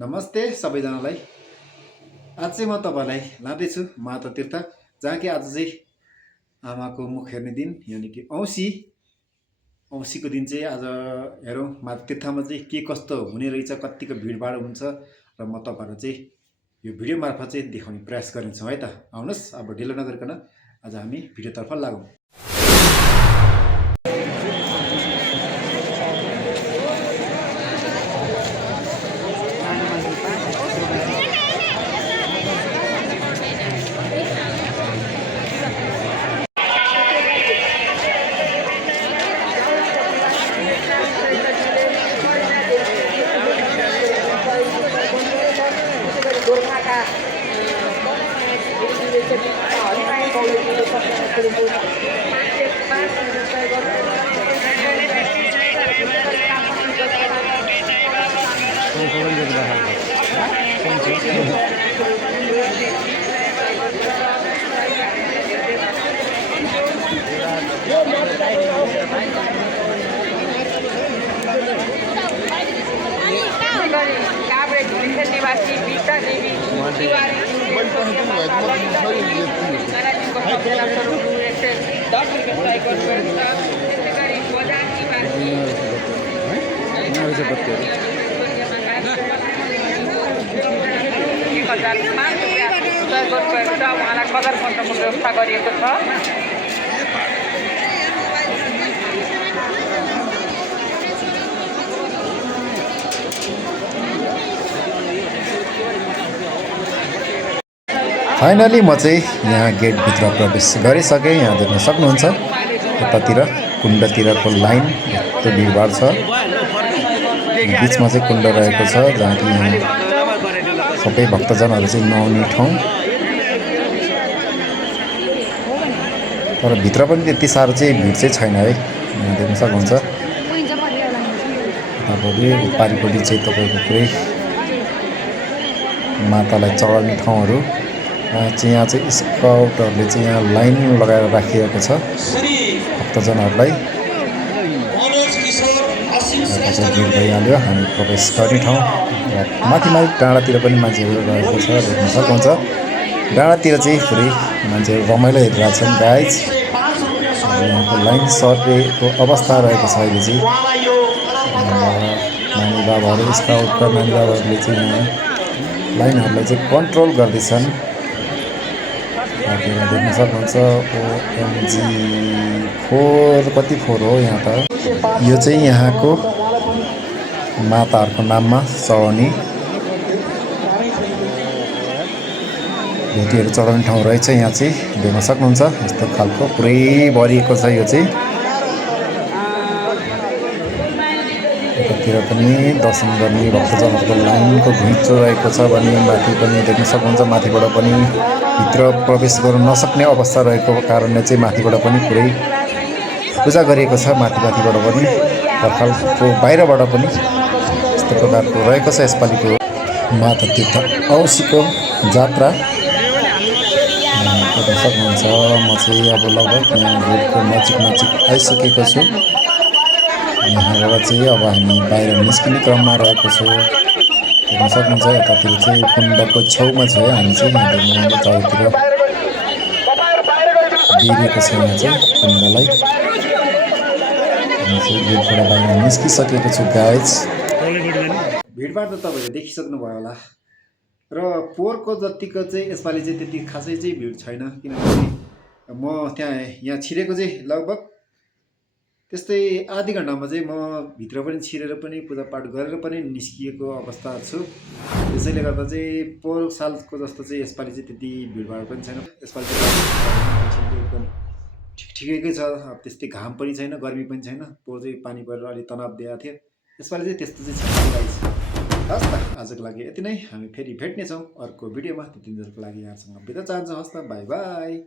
नमस्ते सबैजनालाई। आज चाहिँ म तपाईँलाई लाँदैछु माता तीर्थ, जहाँ कि आज चाहिँ आमाको मुख हेर्ने दिन, यानि कि औँसीको दिन चाहिँ आज हेरौँ माता तीर्थमा चाहिँ के कस्तो हुने रहेछ, कतिको भिडभाड हुन्छ र म तपाईँहरूलाई चाहिँ यो भिडियो मार्फत चाहिँ देखाउने प्रयास गर्नेछौँ है त। आउनुहोस् अब ढिलो नगरिकन आज हामी भिडियोतर्फ लागौँ। उहाँलाई कदर गर्नको व्यवस्था गरिएको छ। फाइनली म चाहिँ यहाँ गेटभित्र प्रवेश गरिसकेँ। यहाँ देख्न सक्नुहुन्छ यतातिर कुण्डतिरको लाइन यस्तो भिडभाड छ। बिचमा चाहिँ कुण्ड रहेको छ, जहाँ कि यहाँ सबै भक्तजनहरू चाहिँ नुहाउने ठाउँ। तर भित्र पनि त्यति साह्रो चाहिँ भिड चाहिँ छैन है, यहाँ देख्न सक्नुहुन्छ। यतापट्टि पारिपट्टि चाहिँ तपाईँको पुरै मातालाई चढाउने ठाउँहरू। यहाँ चाहिँ स्काउटहरूले चाहिँ यहाँ लाइन लगाएर राखिएको छ भक्तजनहरूलाई। चाहिँ भिड भइहाल्यो, हामी प्रवेश गर्ने ठाउँ। माथि डाँडातिर पनि मान्छेहरू रहेको छ, देख्न सक्नुहुन्छ। डाँडातिर चाहिँ पुरै मान्छेहरू रमाइलो हेरिरहेछन् गाइज। यहाँको लाइन सटेको अवस्था रहेको छ अहिले चाहिँ। नानी बाबाहरू, स्काउटका नानी बाबाहरूले चाहिँ यहाँ लाइनहरूलाई चाहिँ कन्ट्रोल गर्दैछन्। त्यहाँतिर देख्न सक्नुहुन्छ OMG 4 कति 4 हो यहाँ त। यो चाहिँ यहाँको माताहरूको नाममा चढाउने भेटीहरू चढाउने ठाउँ रहेछ। यहाँ चाहिँ देख्न सक्नुहुन्छ यस्तो खालको पुरै भरिएको छ यो चाहिँ। यतातिर पनि दर्शन गर्ने भक्तजनहरूको लाइनको घुइँचो रहेको छ भने माथि पनि देख्न सक्नुहुन्छ। माथिबाट पनि भित्र प्रवेश गर्न नसक्ने अवस्था रहेको कारणले चाहिँ माथिबाट पनि पुरै पूजा गरिएको छ। माथिबाट पनि पर्खालको बाहिरबाट पनि यस्तो प्रकारको रहेको छ यसपालिको माता तीर्थ औँसीको जात्रा। देख्न सक्नुहुन्छ। म चाहिँ अब लगभग यहाँ गेटको नजिक आइसकेको छु। यहाँबाट चाहिँ अब हामी बाहिर निस्किने क्रममा रहेको छु। देख्न सक्नुहुन्छ यतातिर चाहिँ कुण्डको छेउमा छ हामी चाहिँ। यहाँ देख्नु चारैतिर बेरिएको छ यहाँ चाहिँ कुण्डलाई। हामी चाहिँ गेटबाट बाहिर निस्किसकेको छु गाइज। भिडभाड त तपाईँहरूले देखिसक्नुभयो होला र पोहोरको जतिको चाहिँ यसपालि चाहिँ त्यति खासै चाहिँ भिड छैन। किनभने म यहाँ छिरेको चाहिँ लगभग त्यस्तै आधी घन्टामा चाहिँ म भित्र पनि छिरेर पनि पूजापाठ गरेर पनि निस्किएको अवस्था छु। त्यसैले गर्दा चाहिँ पोहोर सालको जस्तो चाहिँ यसपालि चाहिँ त्यति भिडभाड पनि छैन। यसपालि चाहिँ एकदम ठिकैकै छ। अब त्यस्तै घाम पनि छैन, गर्मी पनि छैन। पोहोर चाहिँ पानी परेर अलिक तनाव दिएको थियो। यसपालि चाहिँ त्यस्तो चाहिँ छैन। हस् त, आजको लागि यति नै। हामी फेरि भेट्नेछौँ अर्को भिडियोमा। त्यतिन्जेलको लागि यहाँसँग बिदा चाहन्छु। हस् त, बाई बाई।